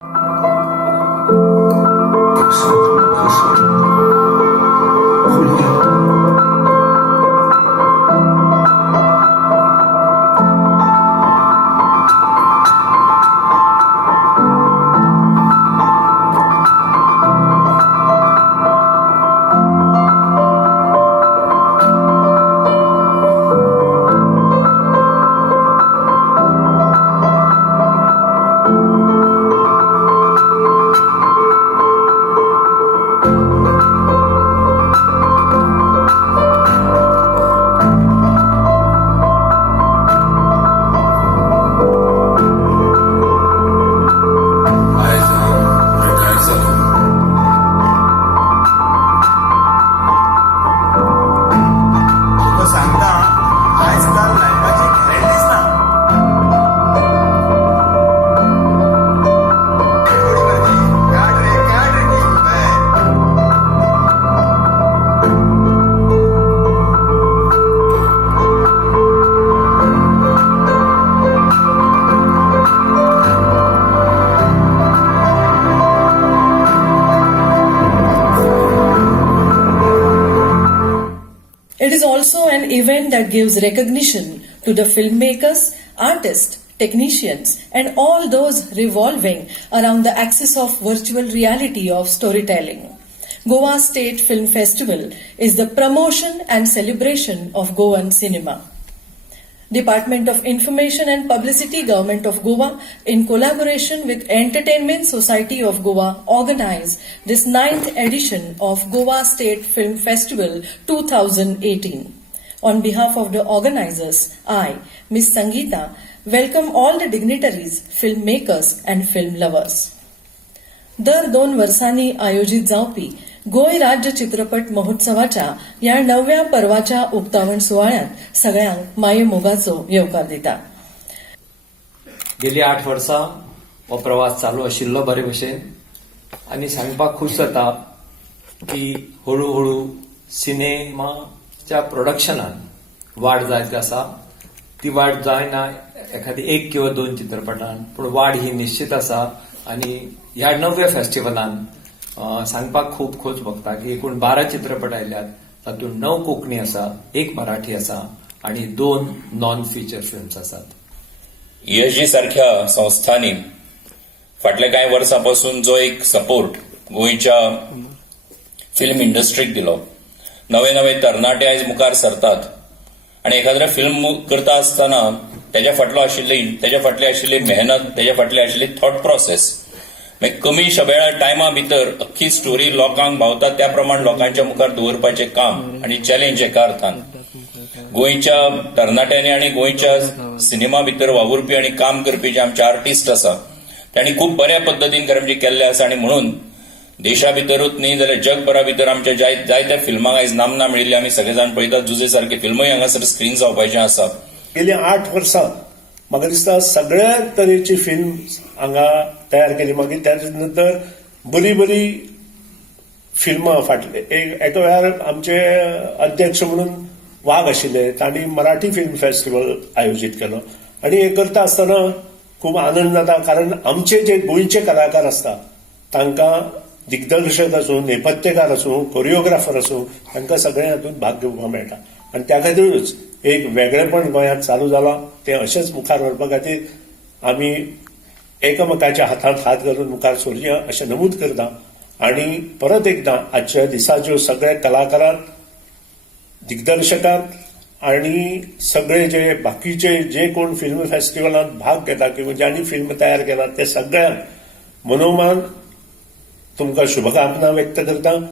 It is also an event that gives recognition to the filmmakers, artists, technicians, and all those revolving around the axis of virtual reality of storytelling. Goa State Film Festival is the promotion and celebration of Goan cinema. Department of Information and Publicity, Government of Goa, in collaboration with Entertainment Society of Goa, organized this 9th edition of Goa State Film Festival 2018. On behalf of the organizers, I, Ms. Sangeeta, welcome all the dignitaries, filmmakers and film lovers. दर 2 वर्षांनी आयोजित जावपी गोय राज्य चित्रपट महोत्सवाच्या या 9व्या पर्वाच्या उक्तावण सोहळ्यात सगळ्यांक माये मोगाचो येवकार दिता. गेली 8 वर्सां हो प्रवास चालू आशिल्लो बरे भशेन आनी सांगपाक खूश जाता की हळूहळू सिनेमाच्या प्रोडक्शनात वाड जायत आसा. ती वाड जायना एखादी 1 किंवा 2 चित्रपटांत, पूण वाड ही निश्चित आसा. आणि ह्या 9व्या फेस्टिवलान सांगपाक खूप खोस भोगता की एकूण 12 चित्रपट आयल्यात. तातूंत 9 कोंकणी आसा, 1 मराठी आसा आणि 2 नॉन फीचर फिल्म्स आसात. ESG सारख्या संस्थांनी फाटल्या कांय वर्सांपासून जो एक सपोर्ट गोंयच्या फिल्म इंडस्ट्रीक दिलो, नवे नवे तरणाटे आयज मुखार सरतात आणि एखाद्रे फिल्म करता आसतना त्याच्या फाटली आशिल्ली मेहनत, त्याच्या फाटली आशिल्ली थॉट प्रोसेस, कमी शब्याळ्या टायमा भितर अख्खी स्टोरी लोकांक भावता त्या प्रमाण लोकांच्या मुखार दवरपाचें काम आणि चॅलेंज एका अर्थान गोंयच्या तरणाट्यांनी आणि गोंयच्या सिनेमा भितर वावुरपी आणि काम करपी जे आमचे आर्टिस्ट आसा तांणी खूप बऱ्या पद्दतीन करमजे केल्ले आसा. आणि म्हणून देशा भितरूच न्ही जाल्यार जगभरा भितर आमच्या जायत्या फिल्मांक आयज नामना मेळिल्ली आमी सगळे जाण पळयतात. जुजे सारखे फिल्मूय हांगासर स्क्रीन जावपाचें आसा. गेली 8 वर्सां म्हाका दिसता सगळ्या तरेची फिल्म हांगा तयार केली. मागीर त्याच नंतर बरी बरी फिल्मां फाटले एका वेळार आमचे अध्यक्ष म्हणून वाघ आशिल्ले, तांणी मराठी फिल्म फेस्टिवल आयोजीत केलो. आणि हे करता आसतना खूब आनंद जाता, कारण आमचे जे गोंयचे कलाकार आसता तांकां दिग्दर्शक आसूं, नेपथ्यकार आसूं, कोरिओग्राफर आसूं, तांकां सगळ्या हातूंत भाग घेवपाक मेळटा. आणि त्या खातीरूच एक वेगळेपण गोंयांत चालू जाला. ते अशेंच मुखार व्हरपा खातीर आमी एकमेकाच्या हातांत हात घालून मुखार सरया अशें नमूद करता. आणि परत एकदां आजच्या दिसाच्यो सगळे कलाकारांक, दिग्दर्शकांक आणि सगळे जे बाकीचे जे कोण फिल्म फेस्टिवलांत भाग घेता किंवा ज्यांनी फिल्म तयार केला ते सगळ्यांक मनोमान तुमकां शुभकामना व्यक्त करता.